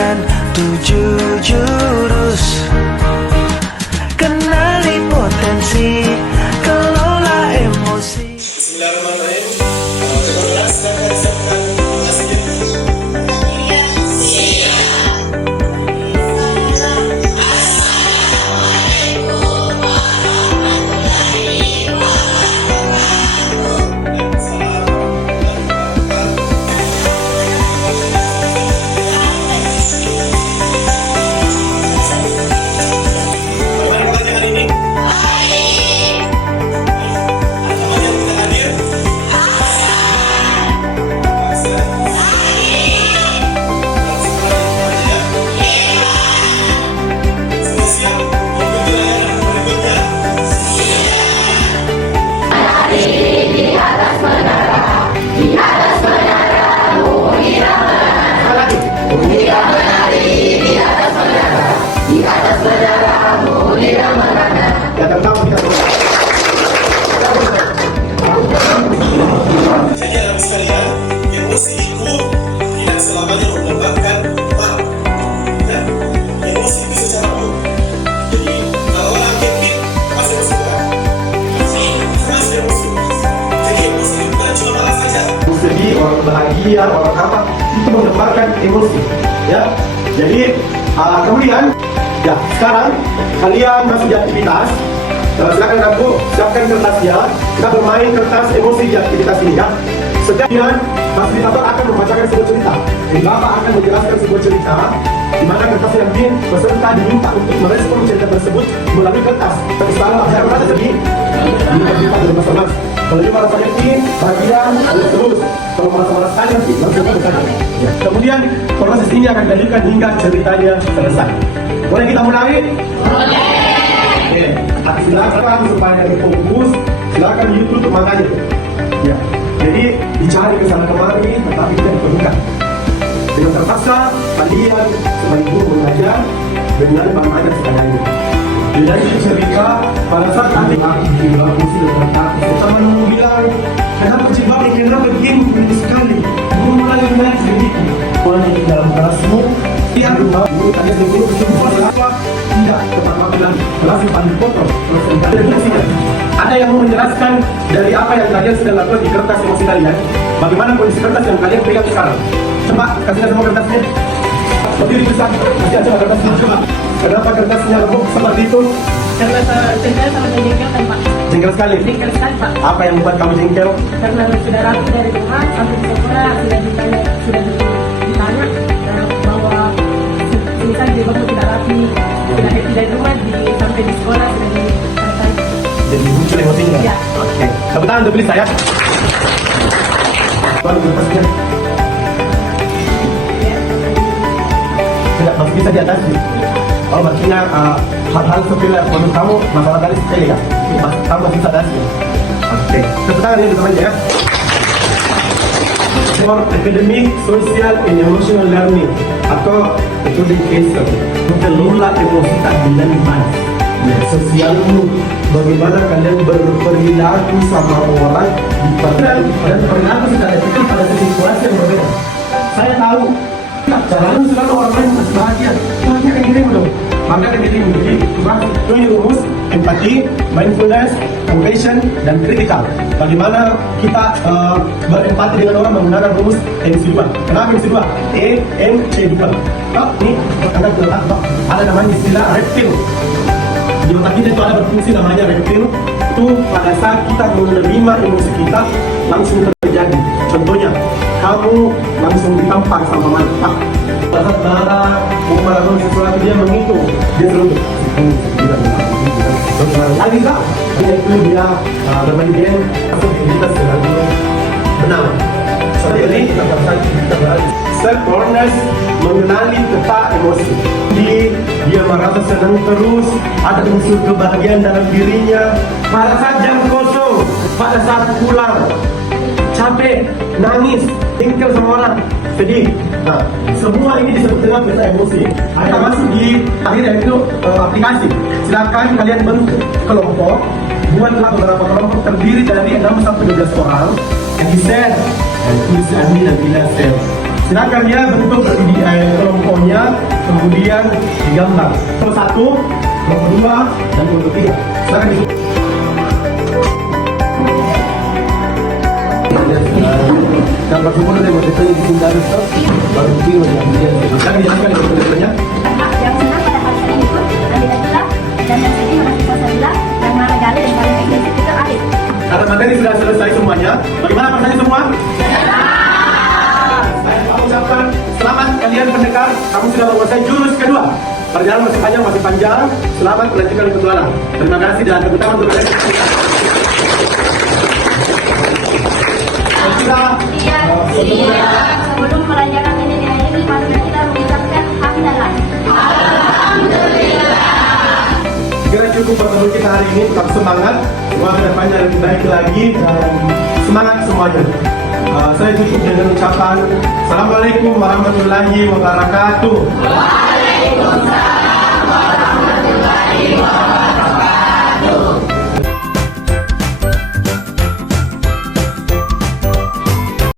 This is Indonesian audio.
Ajarkan 7 jurus, kenali potensi, kelola emosi. Bismillahirrahmanirrahim. Coba silakan siapkan nasinya. Jadi anak sekalian, emosi itu tidak selamanya menyebabkan marah. Ya, emosi itu secara umum. Jadi kalau orang happy, pasti emosi bukan? Pasti emosi. Jadi emosi itu bukan cuma marah saja. Sedih, orang bahagia, orang apa, itu menggambarkan emosi. Ya, jadi kemudian, ya sekarang kalian masih di aktivitas. Silakan aku siapkan kertasnya. Kita bermain kertas emosi di aktivitas ini ya. Setiap fasilitator akan membacakan sebuah cerita. Bapak akan menjelaskan sebuah cerita di mana kertas yang peserta diminta untuk merespon cerita tersebut melalui kertas. Tapi sekarang saya merasa sedih, kita bermasalah. Kalau dia merasa yakin, bagian terus. Kalau merasa sayang, langsung bertanya. Ya. Kemudian proses ini akan dilanjutkan hingga ceritanya selesai. Boleh kita mulai? Boleh. Oke, silakan supaya fokus, silakan YouTube makanya. Ya, jadi dicari ke sana kemari, tetapi tidak ditemukan. Dengan terpaksa kalian sebagai guru mengajar dengan banyak sekalian. Jadi cerita pada saat kami bilang sudah tertarik, teman-teman bilang kenapa cepat kira begini sekali, guru mulai dengan sedikit, mulai di dalam kelasmu. Dia berubah, guru tanya ke guru semua apa? Tidak, tepat bilang kelas paling kotor. Ada yang mau menjelaskan dari apa yang kalian sudah lakukan di kertas emosi kalian? Bagaimana kondisi kertas yang kalian pegang sekarang? Coba kasih semua kertasnya. Berdiri besar, kasih aja kertasnya coba. Kenapa kertasnya lembut seperti itu? Karena jengkel sama jengkel kan Pak. Jengkel sekali? Jengkel sekali Pak. Apa yang membuat kamu jengkel? Karena sudah rapi dari rumah sampai di sekolah sudah ditanya bahwa misalnya dia baru tidak rapi, sudah happy dari rumah sampai di sekolah sudah ditanya. Jadi muncul emosinya? Ya. Oke. Tepuk tangan untuk Lisa ya. Baru kertasnya. Tidak, masih bisa diatasi. Oh, maksudnya hal-hal sepele menurut kamu masalah tadi sepele ya? Kamu masih bisa atasi. Oke. Tepuk tangan ini teman-teman ya. For academic, social, and emotional learning atau metode Kaiser, mengelola emosi tak bilang sosialmu, bagaimana kalian berperilaku sama orang di dan perilaku secara etika pada situasi yang berbeda. Saya tahu caranya selalu orang lain masih bahagia, bahagia kayak gini dong. Maka kayak gini jadi ini rumus empati, mindfulness, compassion, dan critical. Bagaimana kita berempati dengan orang menggunakan rumus MC2. Kenapa MC2? E, M, C2. Oh, ini ada namanya istilah reptil. Di otak kita itu ada berfungsi namanya reptil. Itu pada saat kita menerima emosi kita langsung terjadi. Contohnya, kamu langsung ditampar sama mantap. Pada saat marah, melakukan sesuatu dia menghitung, dia selalu lagi kak, itu dia bermain game, kita selalu benar. Jadi kita self-awareness, mengenali peta emosi. Dia merasa senang terus, ada unsur kebahagiaan dalam dirinya. Pada saat jam kosong, pada saat pulang, capek, nangis, tinggal sama orang, sedih. Nah, semua ini disebut dengan peta emosi. Ada masuk di akhirnya itu aplikasi. Silakan kalian bentuk kelompok, buatlah beberapa kelompok terdiri dari 6 sampai 12 orang yang di-share dan tulis admin dan tidak share. Silakan ya bentuk di kelompoknya kemudian digambar. Nomor 1, nomor 2, dan nomor 3. Silakan disusun. Gambar semua dari motifnya di sini harus baru begini silakan dijelaskan motifnya. Yang senang pada hari ini pun Alhamdulillah, dan yang sedih masih Salsabila, yang mana galeri dan paling eksklusif itu Alif. Karena materi sudah selesai semuanya, bagaimana rasanya semua? Saya mau ucapkan selamat kalian pendekar, kamu sudah menguasai jurus kedua. Perjalanan masih panjang, selamat melanjutkan petualang. Terima kasih dan tepuk tangan untuk kalian. Sebelum melanjutkan ini, marilah kita mengucapkan Alhamdulillah. Kira cukup pertemuan kita hari ini, tetap semangat, semua kedepannya lebih baik lagi dan semangat semuanya. Saya tutup dengan ucapan Assalamualaikum warahmatullahi wabarakatuh.